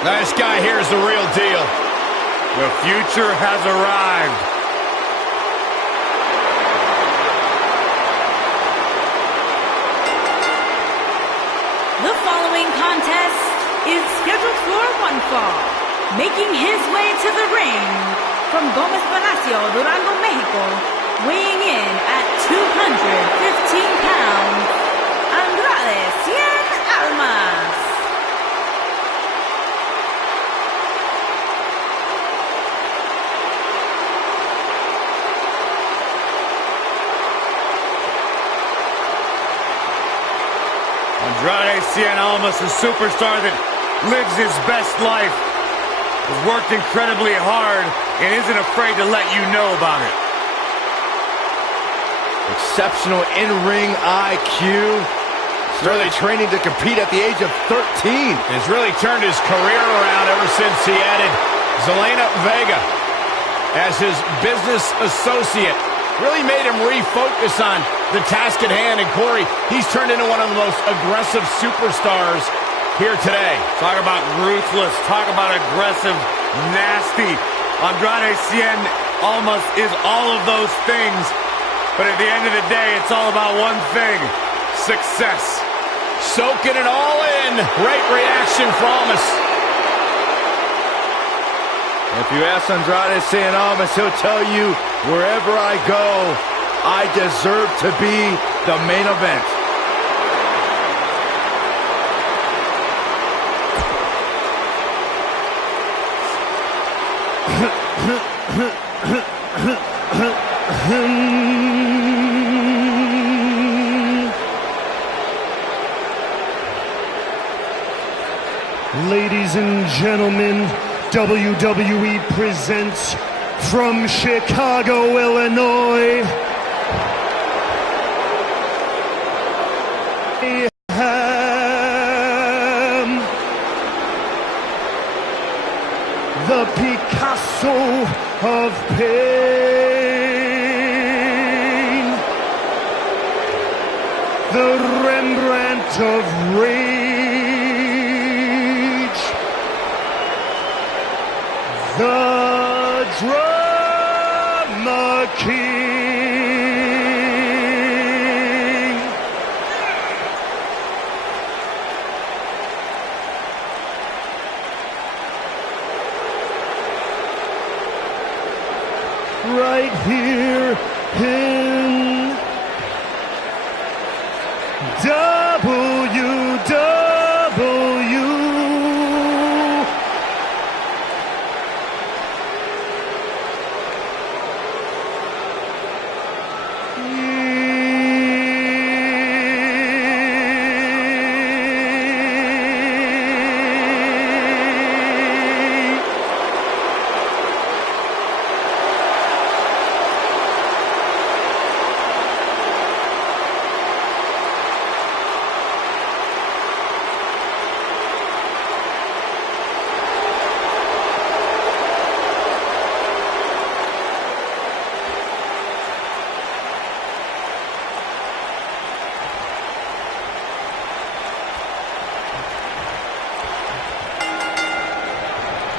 This guy here is the real deal. The future has arrived. The following contest is scheduled for one fall. Making his way to the ring from Gomez Palacio, Durango, Mexico, weighing in at 215 pounds, Andrade Cien Almas. Andrade Cien Almas, a superstar that lives his best life, has worked incredibly hard and isn't afraid to let you know about it. Exceptional in-ring IQ. Started training to compete at the age of 13. He's really turned his career around ever since he added Zelina Vega as his business associate. Really made him refocus on the task at hand. And Corey, he's turned into one of the most aggressive superstars here today. Talk about ruthless, talk about aggressive, nasty. Andrade Cien Almas is all of those things. But at the end of the day, it's all about one thing: success. Soaking it all in. Great reaction from Almas. If you ask Andrade Cien Almas, he'll tell you, wherever I go, I deserve to be the main event. Ladies and gentlemen, WWE presents from Chicago, Illinois, the Picasso of pain, the Rembrandt of rage, the Drama King. Right here in WW.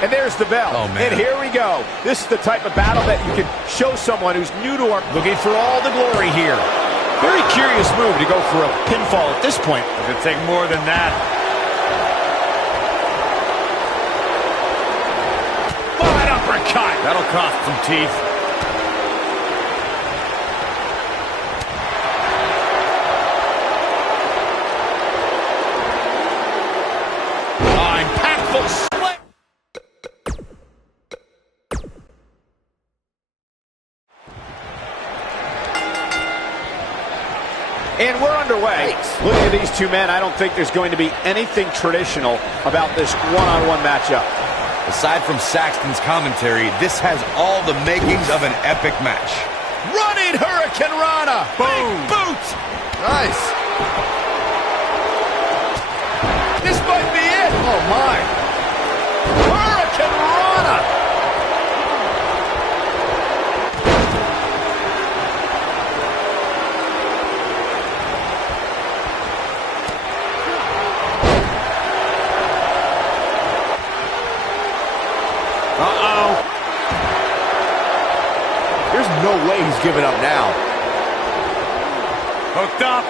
And there's the bell. Oh, man. And here we go. This is the type of battle that you can show someone who's new to our... Looking for all the glory here. Very curious move to go for a pinfall at this point. It could take more than that. Oh, an uppercut. That'll cost some teeth. Oh, impactful slam. And we're underway. Looking at these two men, I don't think there's going to be anything traditional about this one-on-one matchup. Aside from Saxton's commentary, this has all the makings of an epic match. Running Hurricane Rana. Boom. Big boot. Nice. This might be it. Oh, my. Hurricane Rana. There's no way he's giving up now. Hooked up.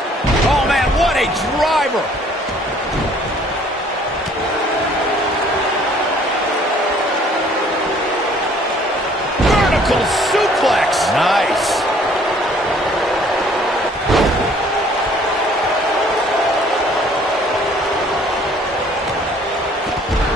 Oh, man, what a driver. Vertical suplex. Nice.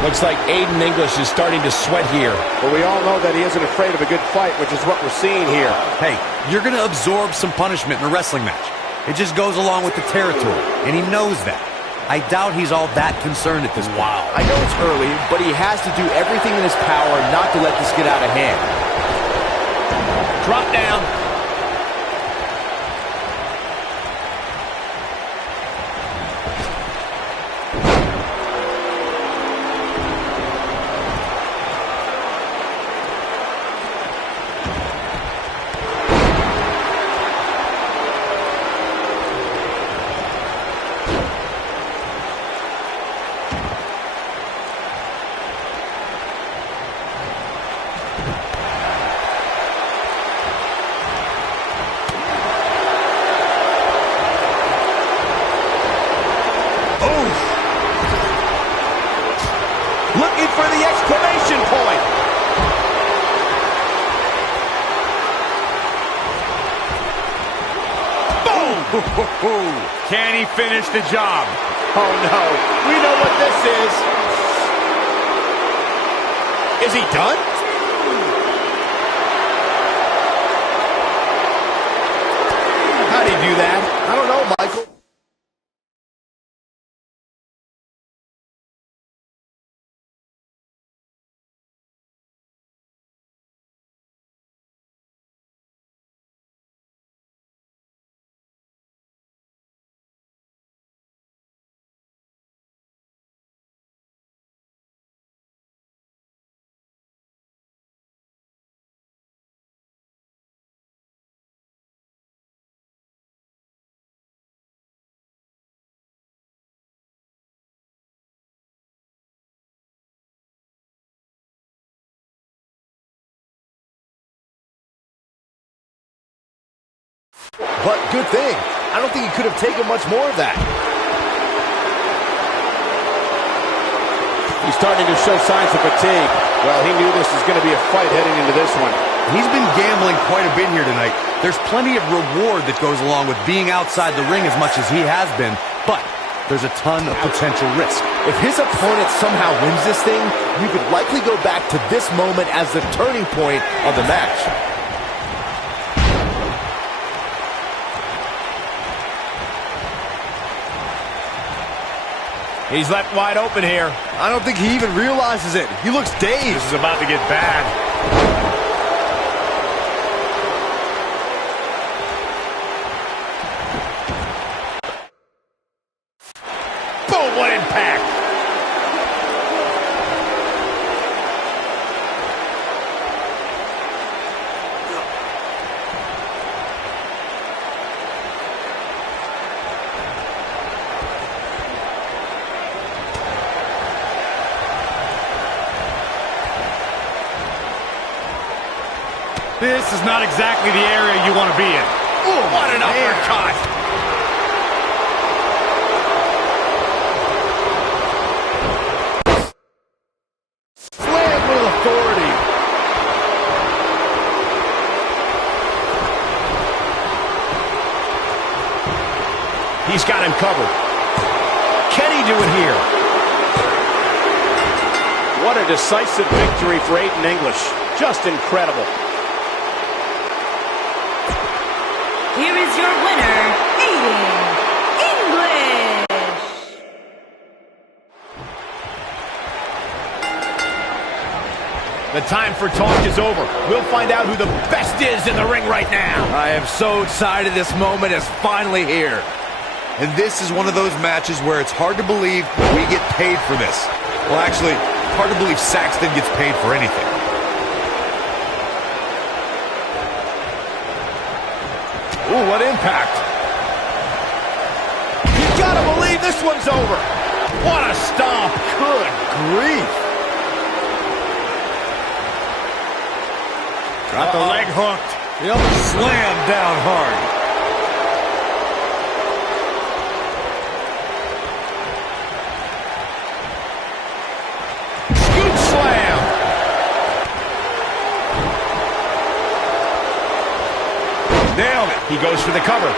Looks like Aiden English is starting to sweat here. But we all know that he isn't afraid of a good fight, which is what we're seeing here. Hey, you're going to absorb some punishment in a wrestling match. It just goes along with the territory, and he knows that. I doubt he's all that concerned at this point. Wow. I know it's early, but he has to do everything in his power not to let this get out of hand. Drop down. Looking for the exclamation point. Boom! Can he finish the job? Oh, no. We know what this is. Is he done? How'd he do that? I don't know, Michael. But good thing. I don't think he could have taken much more of that. He's starting to show signs of fatigue. Well, he knew this was going to be a fight heading into this one. He's been gambling quite a bit here tonight. There's plenty of reward that goes along with being outside the ring as much as he has been, but there's a ton of potential risk. If his opponent somehow wins this thing, you could likely go back to this moment as the turning point of the match. He's left wide open here. I don't think he even realizes it. He looks dazed. This is about to get bad. Boom, what impact. This is not exactly the area you want to be in. Ooh, what an uppercut. Slam with authority. He's got him covered. Can he do it here? What a decisive victory for Aiden English. Just incredible. Here is your winner, Aiden English. The time for talk is over. We'll find out who the best is in the ring right now. I am so excited this moment is finally here. And this is one of those matches where it's hard to believe we get paid for this. Well, actually, hard to believe Saxton gets paid for anything. Ooh, what impact. You gotta believe this one's over. What a stomp. Good grief. Got the leg hooked. Yep, slam down hard. Scoop slam. Nailed it. He goes for the cover.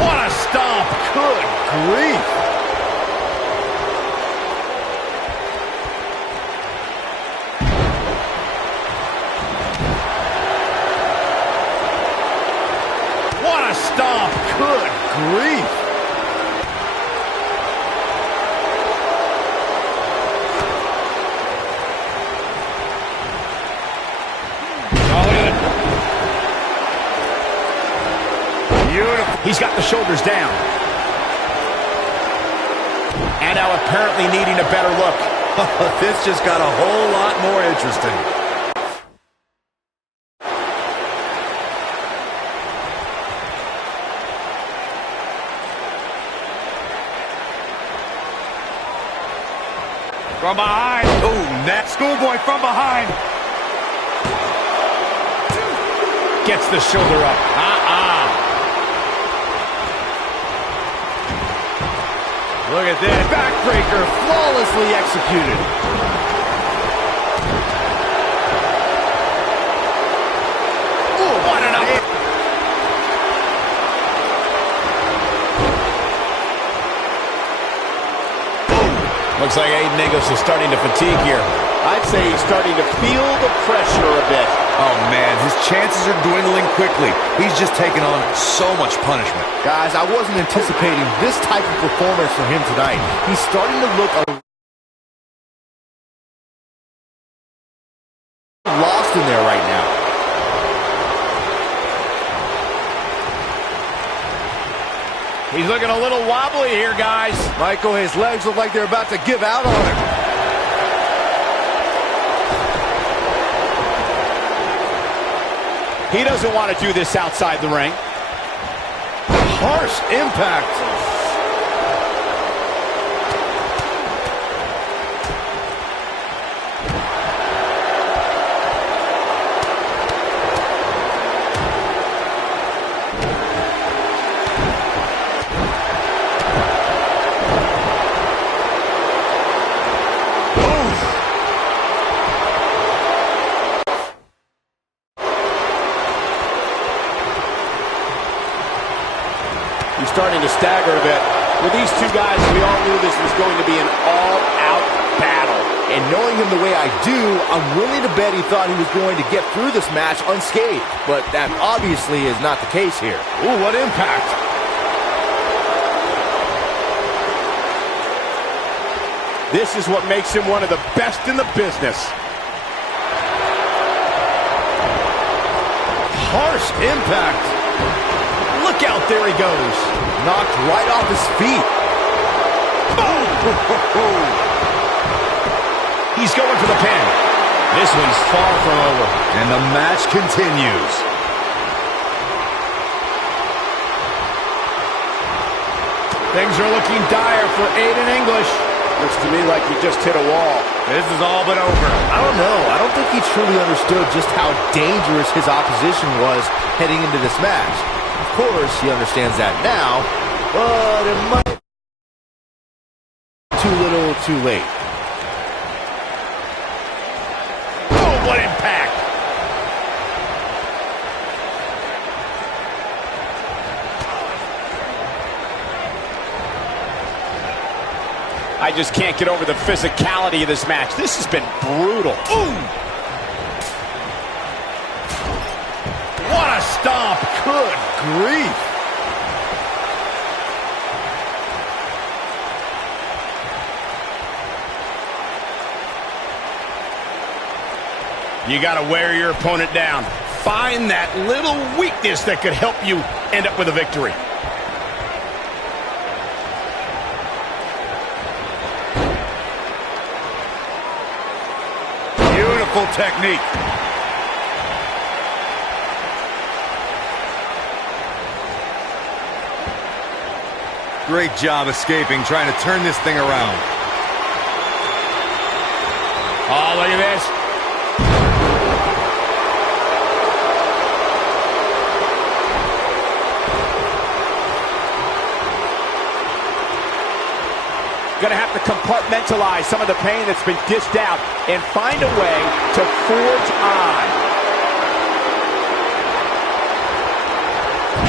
What a stomp. Good grief. What a stomp. Good grief. Beautiful. He's got the shoulders down. And now apparently needing a better look. This just got a whole lot more interesting. From behind. Oh, that schoolboy from behind. Gets the shoulder up. Look at this. Backbreaker flawlessly executed. Ooh, what an up. Looks like Aiden English is starting to fatigue here. I'd say he's starting to feel the pressure a bit. Oh, man, his chances are dwindling quickly. He's just taken on so much punishment. Guys, I wasn't anticipating this type of performance from him tonight. He's starting to look lost in there right now. He's looking a little wobbly here, guys. Michael, his legs look like they're about to give out on him. He doesn't want to do this outside the ring. Harsh impact. He's starting to stagger a bit. With these two guys, we all knew this was going to be an all-out battle. And knowing him the way I do, I'm willing to bet he thought he was going to get through this match unscathed. But that obviously is not the case here. Ooh, what impact. This is what makes him one of the best in the business. Harsh impact. Look out, there he goes. Knocked right off his feet. Oh! He's going for the pin. This one's far from over. And the match continues. Things are looking dire for Aiden English. Looks to me like he just hit a wall. This is all but over. I don't know. I don't think he truly understood just how dangerous his opposition was heading into this match. Of course, he understands that now, but it might be too little, too late. Oh, what impact. I just can't get over the physicality of this match. This has been brutal. Ooh! What a stomp. Good grief. You got to wear your opponent down. Find that little weakness that could help you end up with a victory. Beautiful technique. Great job escaping, trying to turn this thing around. Oh, look at this. going to have to compartmentalize some of the pain that's been dished out and find a way to forge on.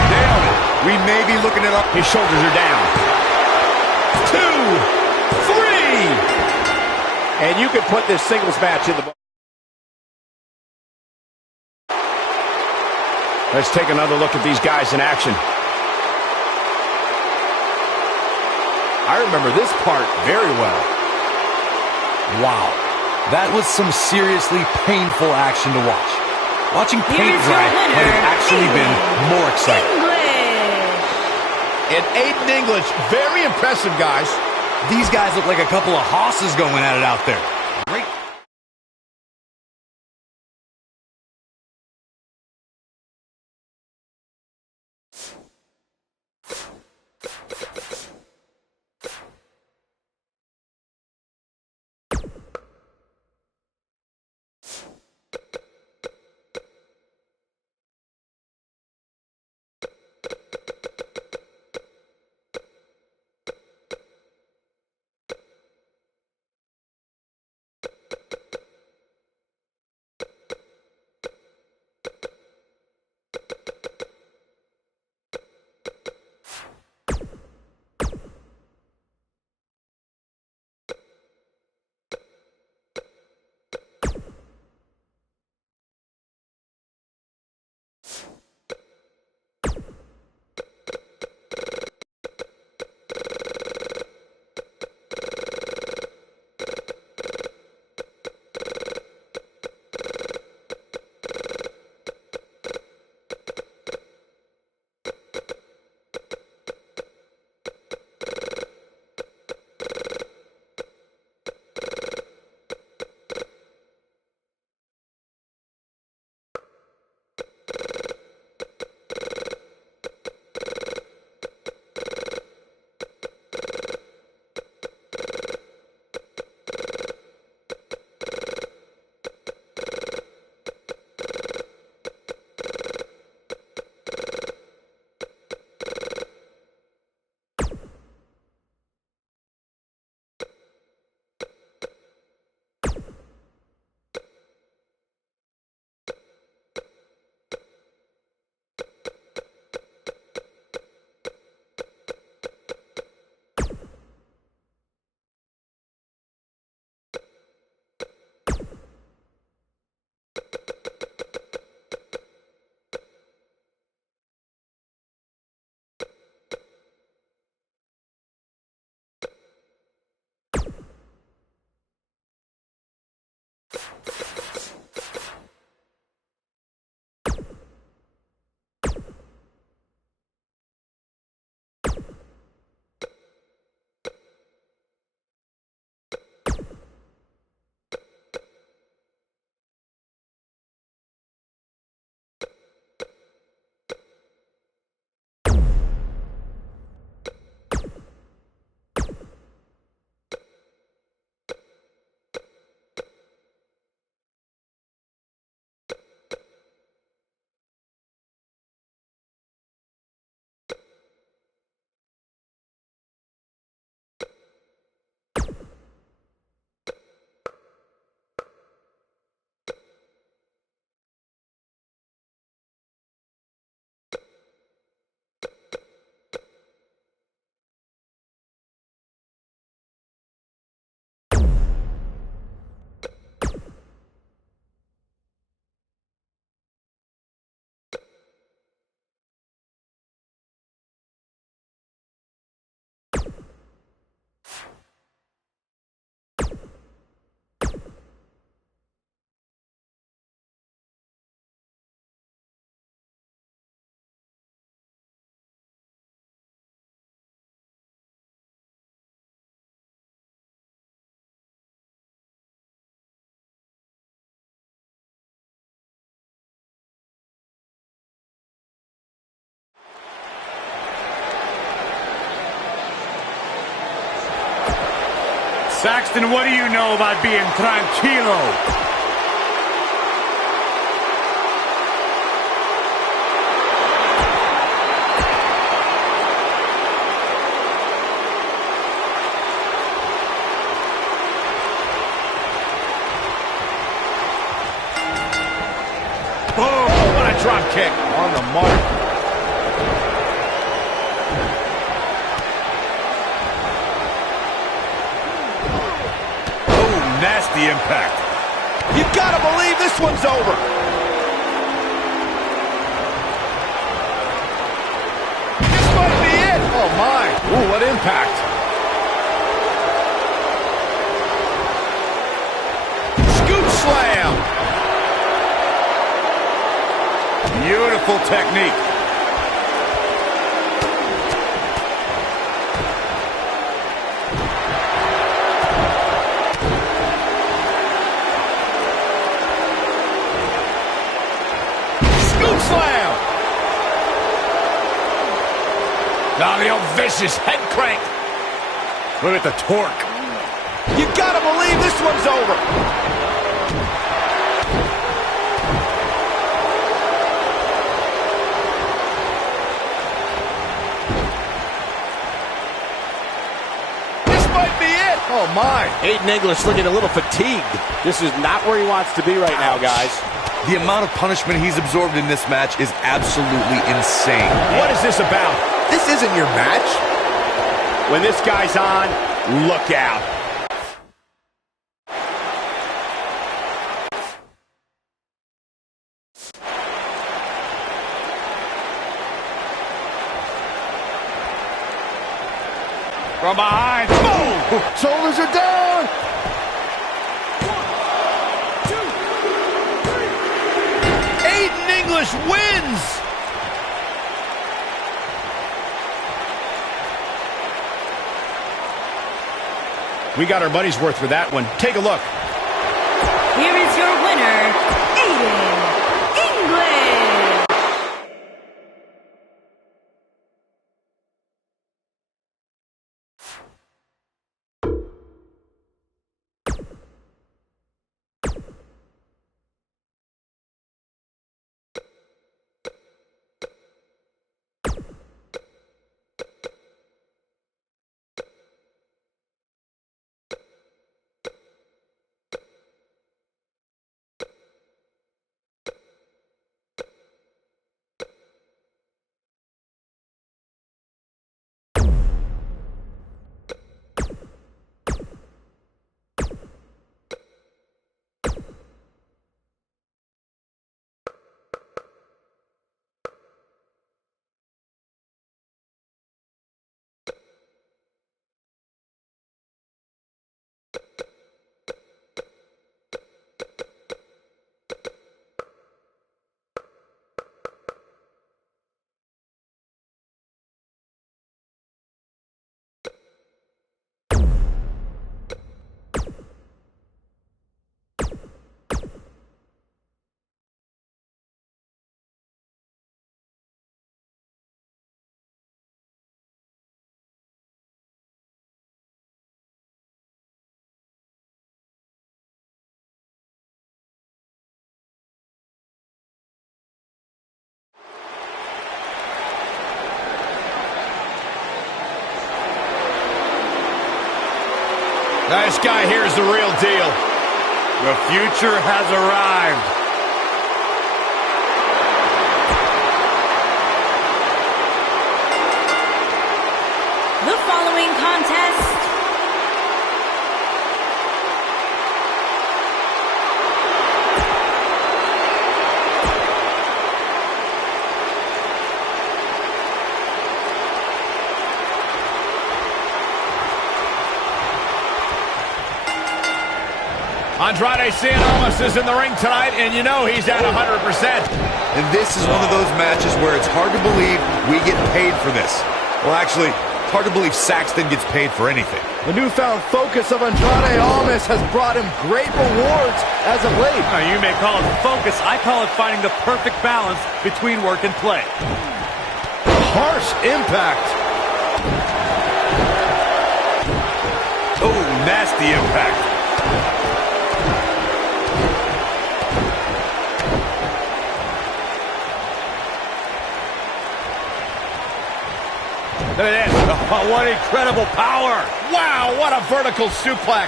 Nailed it. We may be looking at up. His shoulders are down. 2, 3. And you can put this singles match in the book. Let's take another look at these guys in action. I remember this part very well. Wow. That was some seriously painful action to watch. Watching paint Here's your dry winner, might have actually been more exciting. English. And Aiden English, very impressive, guys. These guys look like a couple of hosses going at it out there. Great. Saxton, what do you know about being tranquilo? drop kick. On the mark. Oh, nasty impact. You gotta believe this one's over. This might be it. Oh, my. Ooh, what impact. Scoop slam. Beautiful technique. Scoop slam. Now the old vicious head crank. Look at the torque. You gotta believe this one's over. This might be it. Oh, my. Aiden English looking a little fatigued. This is not where he wants to be right now, guys. The amount of punishment he's absorbed in this match is absolutely insane. What is this about? This isn't your match. When this guy's on, look out. From behind. Boom! Shoulders are down. Aiden English wins. We got our money's worth for that one. Take a look. Here is your winner, Aiden English. This guy here is the real deal. The future has arrived. The following contest Andrade Cien Almas is in the ring tonight, and you know he's at 100%. And this is one of those matches where it's hard to believe we get paid for this. Well, actually, hard to believe Saxton gets paid for anything. The newfound focus of Andrade Almas has brought him great rewards as of late. You may call it focus. I call it finding the perfect balance between work and play. Harsh impact. Oh, nasty impact. Look at this. Oh, what incredible power. Wow, what a vertical suplex.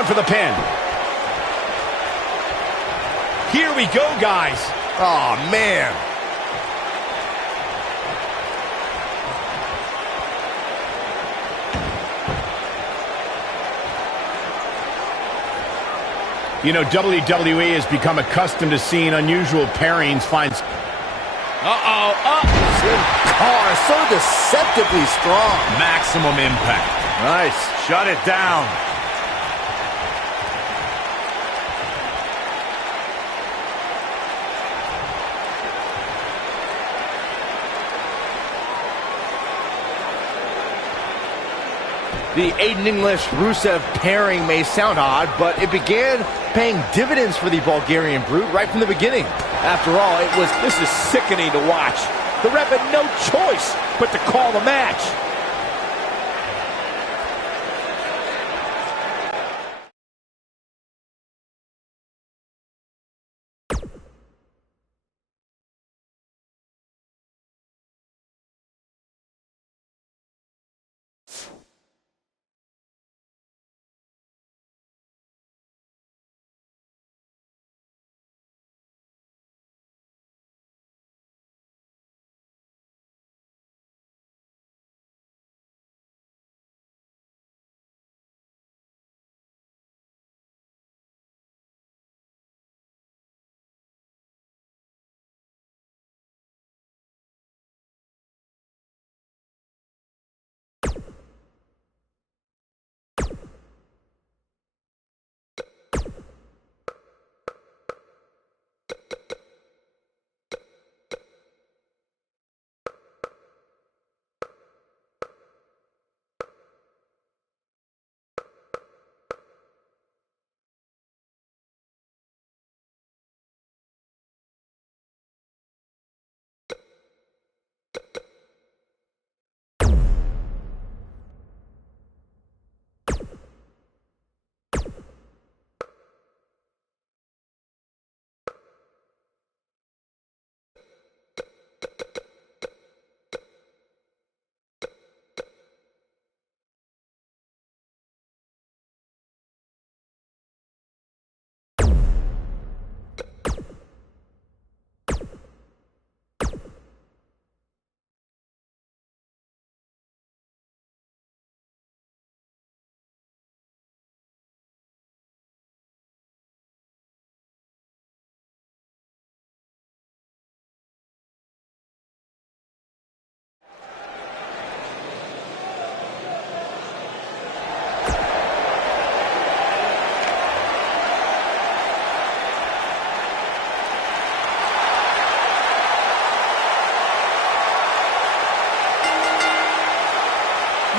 going for the pin. Here we go, guys. Oh, man. You know, WWE has become accustomed to seeing unusual pairings. Finds... Sin Cara, so deceptively strong. Maximum impact. Nice. Shut it down. The Aiden English-Rusev pairing may sound odd, but it began paying dividends for the Bulgarian Brute right from the beginning. After all, this is sickening to watch. The ref had no choice but to call the match.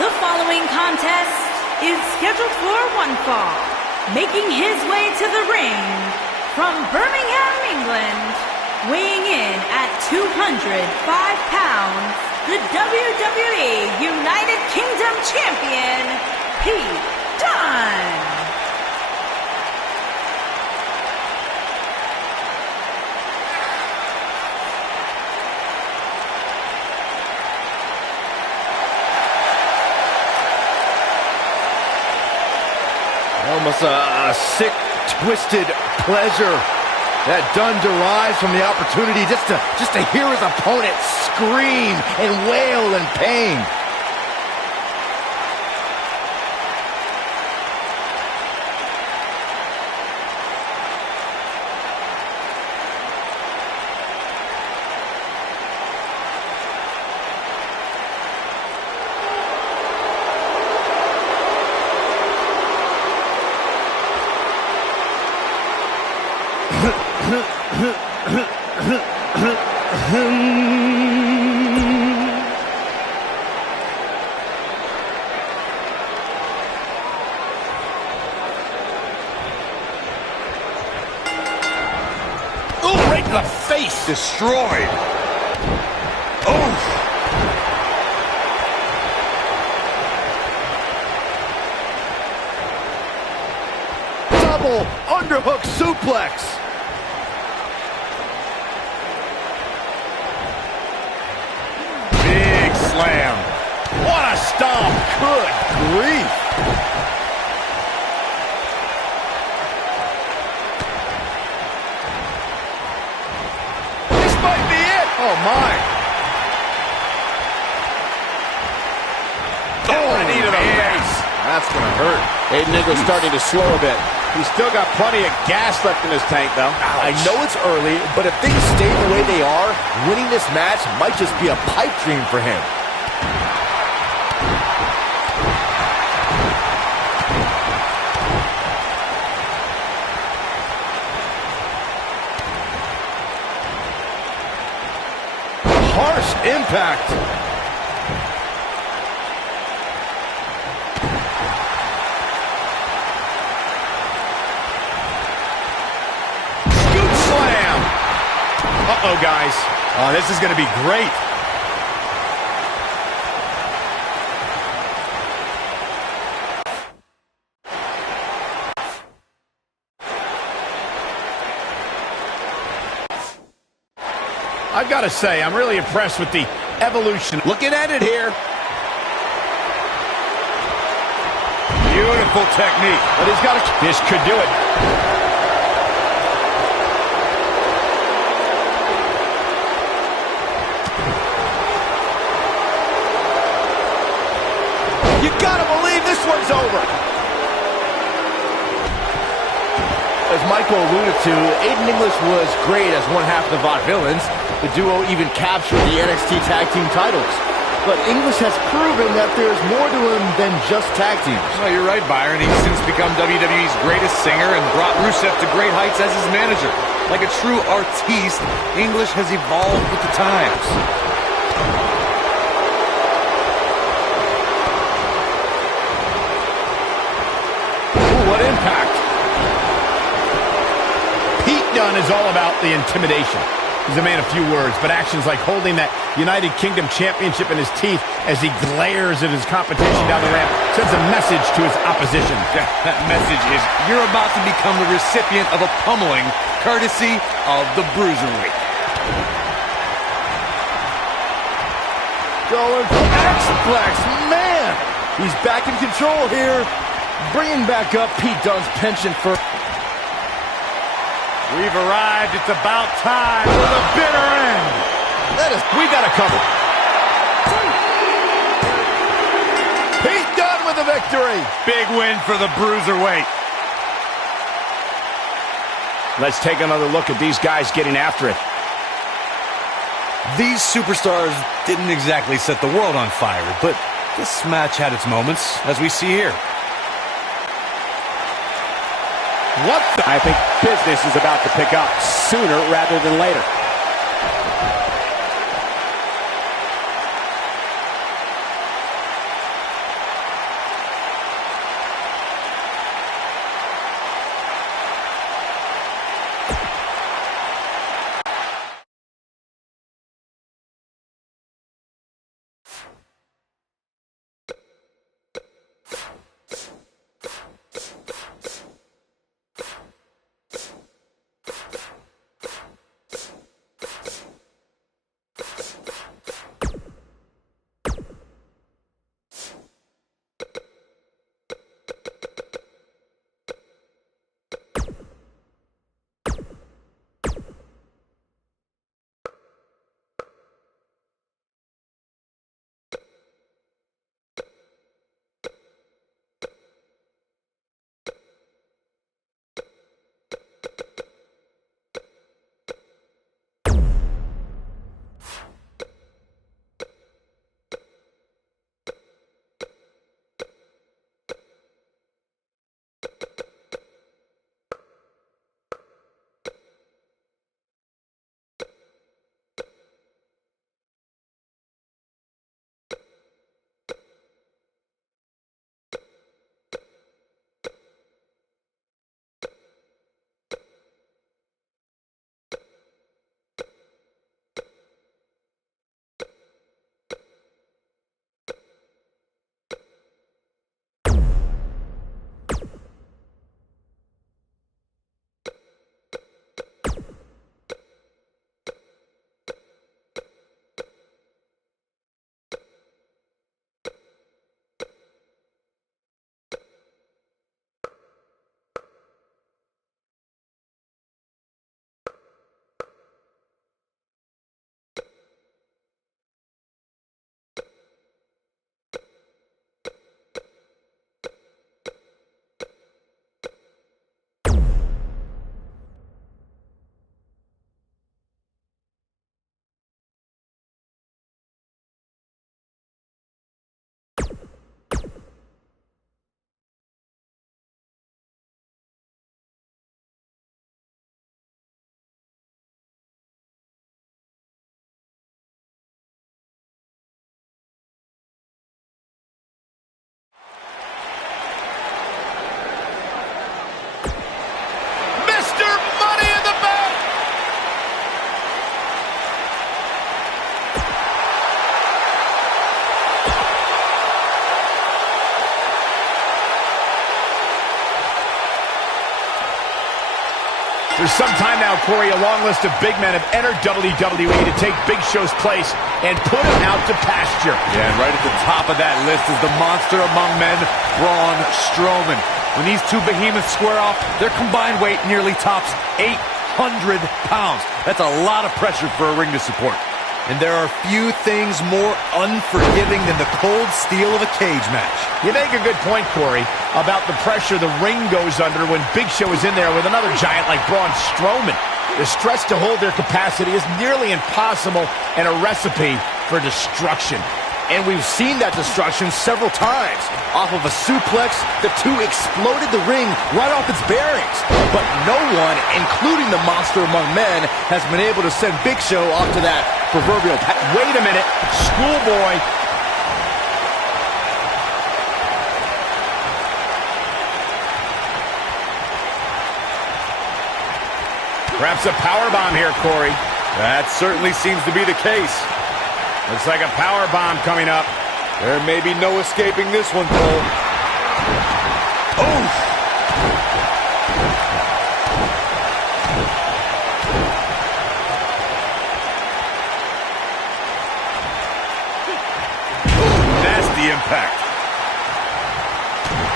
The following contest is scheduled for one fall. Making his way to the ring from Birmingham, England, weighing in at 205 pounds, the WWE United Kingdom Champion, Pete Dunne. Almost a sick, twisted pleasure that Dunne derives from the opportunity just to hear his opponent scream and wail in pain. Right in the face. Destroyed. Oh. Double underhook suplex. Big slam. What a stomp. Good grief. Oh, my. Oh, a knee to the face. That's going to hurt. Aiden English starting to slow a bit. He's still got plenty of gas left in his tank, though. I know it's early, but if things stay the way they are, winning this match might just be a pipe dream for him. Harsh impact. Scoop slam. Uh-oh, guys. Oh, this is going to be great. I've got to say, I'm really impressed with the evolution. Looking at it here. Beautiful technique. But he's got to... This could do it. You got to believe this one's over. As Michael alluded to, Aiden English was great as one half of the Vaudevillains. The duo even captured the NXT Tag Team titles. But English has proven that there's more to him than just tag teams. Oh, you're right, Byron. He's since become WWE's greatest singer and brought Rusev to great heights as his manager. Like a true artiste, English has evolved with the times. Ooh, what impact. Pete Dunne is all about the intimidation. He's a man of few words, but actions like holding that United Kingdom Championship in his teeth as he glares at his competition down the ramp sends a message to his opposition. Yeah, that message is you're about to become the recipient of a pummeling courtesy of the Bruiserweight. Going for X-Flex, man! He's back in control here, bringing back up Pete Dunne's penchant for... We've arrived. It's about time for the bitter end. We got it covered. Pete Dunne with the victory. Big win for the Bruiserweight. Let's take another look at these guys getting after it. These superstars didn't exactly set the world on fire, but this match had its moments, as we see here. What the? I think business is about to pick up sooner rather than later. For some time now, Corey, a long list of big men have entered WWE to take Big Show's place and put him out to pasture. Yeah, and right at the top of that list is the monster among men, Braun Strowman. When these two behemoths square off, their combined weight nearly tops 800 pounds. That's a lot of pressure for a ring to support. And there are few things more unforgiving than the cold steel of a cage match. You make a good point, Corey, about the pressure the ring goes under when Big Show is in there with another giant like Braun Strowman. The stress to hold their capacity is nearly impossible and a recipe for destruction. And we've seen that destruction several times. Off of a suplex, the two exploded the ring right off its bearings. But no one, including the monster among men, has been able to send Big Show off to that proverbial Wait a minute, schoolboy. Perhaps a powerbomb here, Corey. That certainly seems to be the case. Looks like a powerbomb coming up. There may be no escaping this one, Cole. Oof! Nasty impact.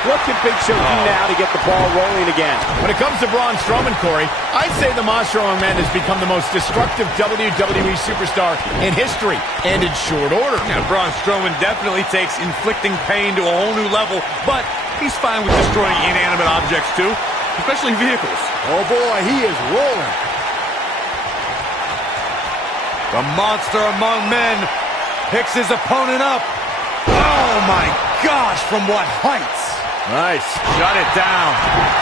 What can Big Show do now to get the ball rolling again? When it comes to Braun Strowman, Corey, I'd say the Monster Among Men has become the most destructive WWE superstar in history, and in short order. Yeah, Braun Strowman definitely takes inflicting pain to a whole new level, but he's fine with destroying inanimate objects too, especially vehicles. Oh boy, he is rolling. The Monster Among Men picks his opponent up. Oh my gosh, from what heights? Nice. Shut it down.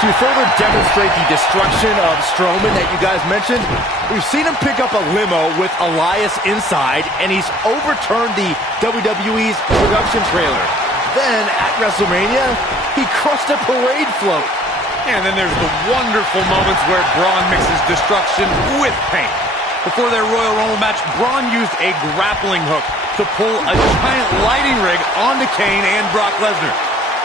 To further demonstrate the destruction of Strowman that you guys mentioned, we've seen him pick up a limo with Elias inside, and he's overturned the WWE's production trailer. Then, at WrestleMania, he crushed a parade float. And then there's the wonderful moments where Braun mixes destruction with pain. Before their Royal Rumble match, Braun used a grappling hook to pull a giant lighting rig onto Kane and Brock Lesnar.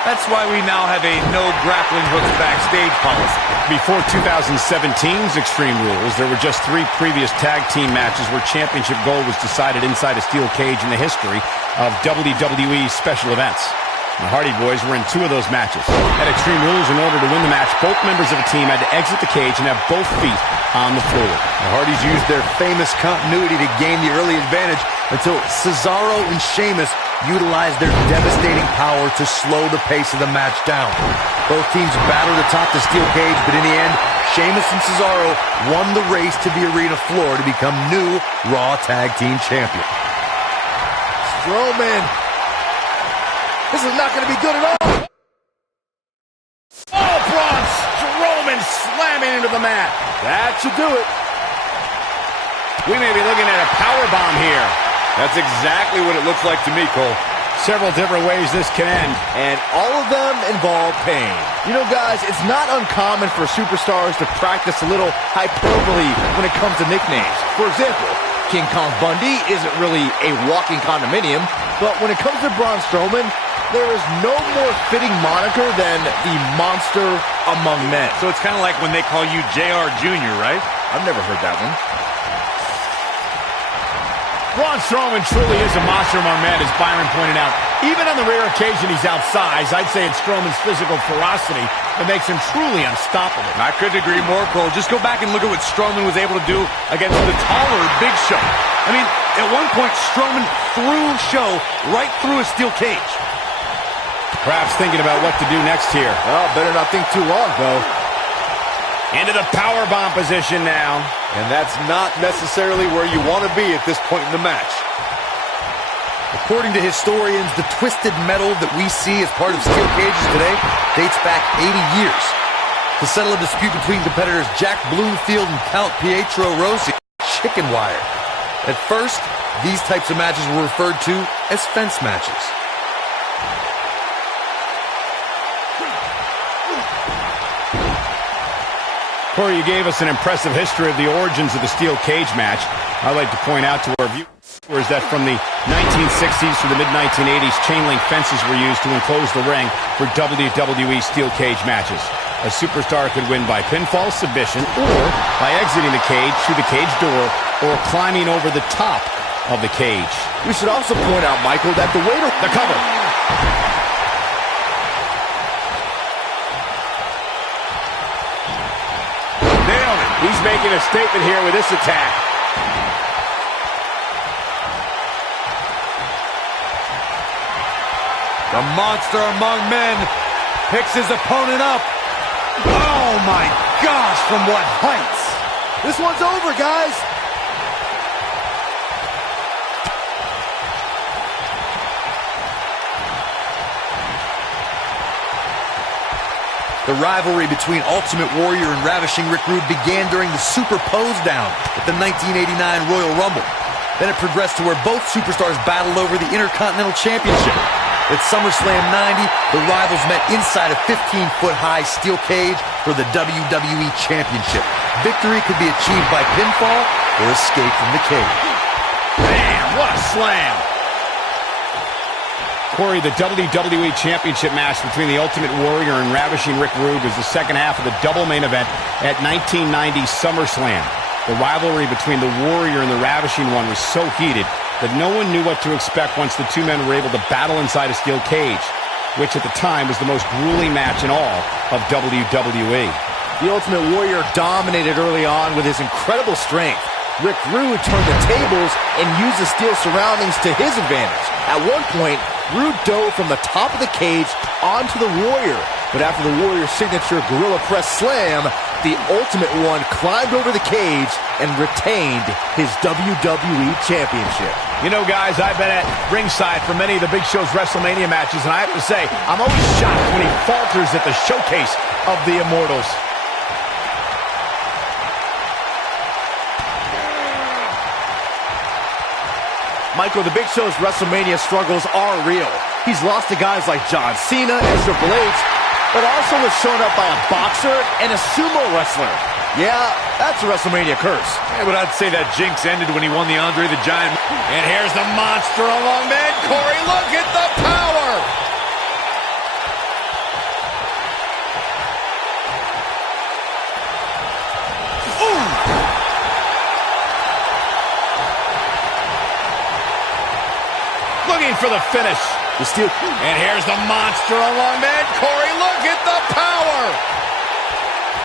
That's why we now have a no grappling hooks backstage policy. Before 2017's Extreme Rules, there were just 3 previous tag team matches where championship gold was decided inside a steel cage in the history of WWE special events. The Hardy Boys were in 2 of those matches. At Extreme Rules, in order to win the match, both members of a team had to exit the cage and have both feet on the floor. The Hardys used their famous continuity to gain the early advantage until Cesaro and Sheamus utilized their devastating power to slow the pace of the match down. Both teams battled atop the steel cage, but in the end, Sheamus and Cesaro won the race to the arena floor to become new Raw Tag Team Champion. Strowman. This is not going to be good at all. Oh, Braun Strowman slamming into the mat. That should do it. We may be looking at a powerbomb here. That's exactly what it looks like to me, Cole. Several different ways this can end. And all of them involve pain. You know, guys, it's not uncommon for superstars to practice a little hyperbole when it comes to nicknames. For example, King Kong Bundy isn't really a walking condominium, but when it comes to Braun Strowman, there is no more fitting moniker than the Monster Among Men. So it's kind of like when they call you JR Jr., right? I've never heard that one. Braun Strowman truly is a monster among men, as Byron pointed out. Even on the rare occasion he's outsized, I'd say it's Strowman's physical ferocity that makes him truly unstoppable. I couldn't agree more, Cole. Just go back and look at what Strowman was able to do against the taller Big Show. I mean, at one point, Strowman threw Show right through a steel cage. Perhaps thinking about what to do next here. Well, better not think too long, though. Into the powerbomb position now. And that's not necessarily where you want to be at this point in the match. According to historians, the twisted metal that we see as part of steel cages today dates back 80 years. To settle a dispute between competitors Jack Bloomfield and Count Pietro Rossi, chicken wire. At first, these types of matches were referred to as fence matches. Corey, you gave us an impressive history of the origins of the steel cage match. I'd like to point out to our viewers that from the 1960s to the mid-1980s, chain link fences were used to enclose the ring for WWE steel cage matches. A superstar could win by pinfall submission or by exiting the cage through the cage door or climbing over the top of the cage. We should also point out, Michael, that the way to... The cover. Nailed it. He's making a statement here with this attack. The monster among men picks his opponent up. Oh my gosh, from what heights? This one's over, guys. The rivalry between Ultimate Warrior and Ravishing Rick Rude began during the Super Pose Down at the 1989 Royal Rumble. Then it progressed to where both superstars battled over the Intercontinental Championship. At SummerSlam 90, the rivals met inside a 15-foot-high steel cage for the WWE Championship. Victory could be achieved by pinfall or escape from the cage. Bam! What a slam! Corey, the WWE Championship match between the Ultimate Warrior and Ravishing Rick Rude was the second half of the double main event at 1990 SummerSlam. The rivalry between the Warrior and the Ravishing One was so heated that no one knew what to expect once the two men were able to battle inside a steel cage, which at the time was the most grueling match in all of WWE. The Ultimate Warrior dominated early on with his incredible strength. Rick Rude turned the tables and used the steel surroundings to his advantage. At one point, Rude dove from the top of the cage onto the Warrior. But after the Warrior's signature Gorilla Press Slam, the Ultimate One climbed over the cage and retained his WWE Championship. You know, guys, I've been at ringside for many of the Big Show's WrestleMania matches, and I have to say, I'm always shocked when he falters at the showcase of the Immortals. Michael, the Big Show's WrestleMania struggles are real. He's lost to guys like John Cena and Triple H, but also was shown up by a boxer and a sumo wrestler. Yeah, that's a WrestleMania curse. Yeah, but I'd say that jinx ended when he won the Andre the Giant. And here's the monster among men. Corey, look at the power! Looking for the finish. The steel. And here's the monster among men. Corey, look at the power!